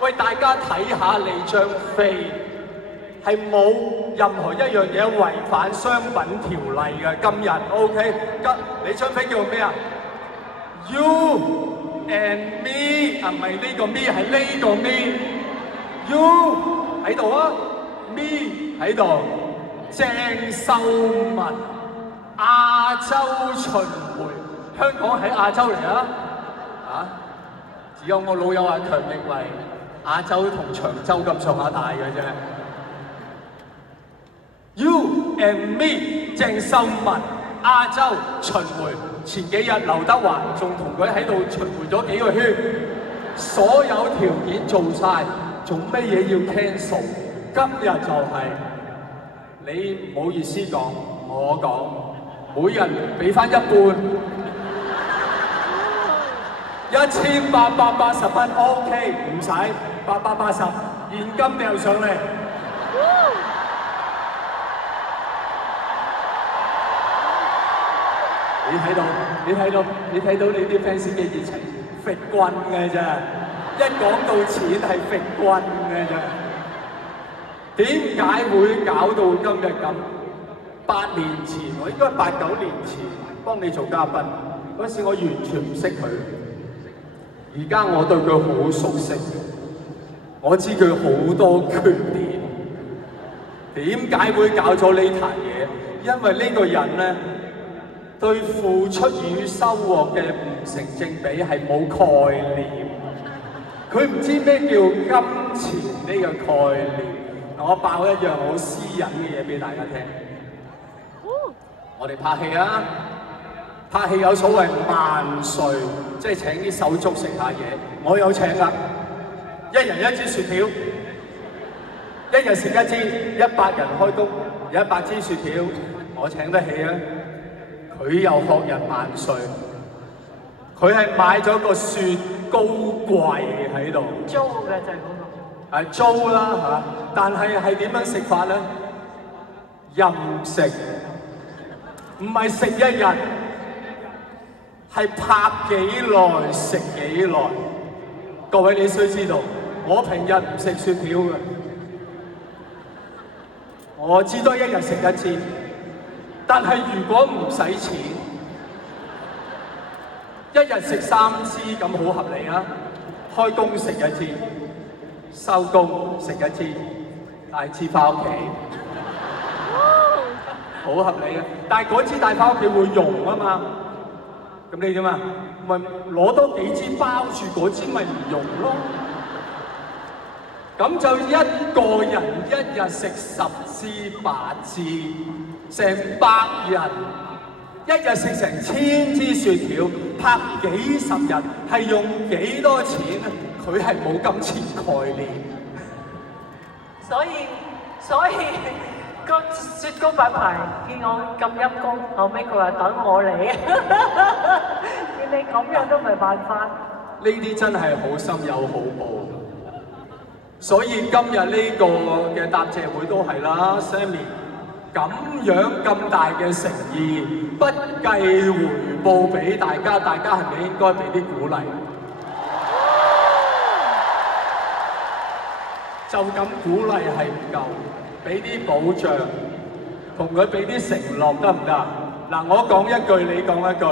喂，大家睇下你張飛，係冇任何一樣嘢違反商品條例嘅。今日 OK， 你張飛叫咩啊 ？You and me 啊，唔係呢個 me， 係呢個 me。You 喺度啊 ，me 喺度。鄭秀文亞洲巡迴，香港喺亞洲嚟啊！啊，只有我老友阿強認為亞洲同長洲咁上下大嘅啫。You and me， 鄭秀文亞洲巡迴，前幾日劉德華仲同佢喺度巡迴咗幾個圈，所有條件做晒，做咩嘢要 cancel？ 今日就係、你唔好意思講，我講，每人俾翻一半，1880蚊 OK， 唔使880，現金掉上嚟。你睇到你啲 fans 嘅熱情，揈棍嘅啫，一講到錢係揈棍嘅啫。點解會搞到今日咁？8年前，我應該8、9年前幫你做嘉賓，嗰時我完全唔識佢，而家我對佢好熟悉，我知佢好多缺點。點解會搞咗呢壇嘢？因為呢個人咧，對付出與收穫嘅唔成正比係冇概念，佢唔知咩叫金錢呢個概念。我爆一樣好私隱嘅嘢俾大家聽。我哋拍戲啊，拍戲有所謂萬歲，即係請啲手足食下嘢。我有請㗎，一人一支雪條，一日食一支，100人開工，有100支雪條，我請得起啊！佢又學人萬歲，佢係買咗個雪糕櫃喺度，租嘅就係嗰個。係租啦嚇，但係點樣食法咧？任食，唔係食一日，係拍幾耐食幾耐。各位你須知道，我平日唔食雪條嘅，我至多一日食一次。但係如果唔使錢，一日食3支咁好合理啊！開工食一支。收工食一支，帶支翻屋企，好合理嘅。但係嗰支帶翻屋企會溶啊嘛，咁你點啊？咪攞多幾支包住嗰支咪唔溶咯。咁就一個人一日食10支8支，成100人一日食成1000支雪條，拍幾十日，係用幾多錢啊？佢係冇金錢概念，所以個雪糕品牌見我咁陰功，後尾佢話等我嚟，見你咁樣都唔係辦法。呢啲真係好心有好報。所以今日呢個嘅答謝會都係啦 ，Sammy 咁樣咁大嘅誠意，不計回報俾大家，大家係咪應該俾啲鼓勵？就咁鼓勵係唔夠，俾啲保障，同佢俾啲承諾得唔得？嗱，我講一句，你講一句。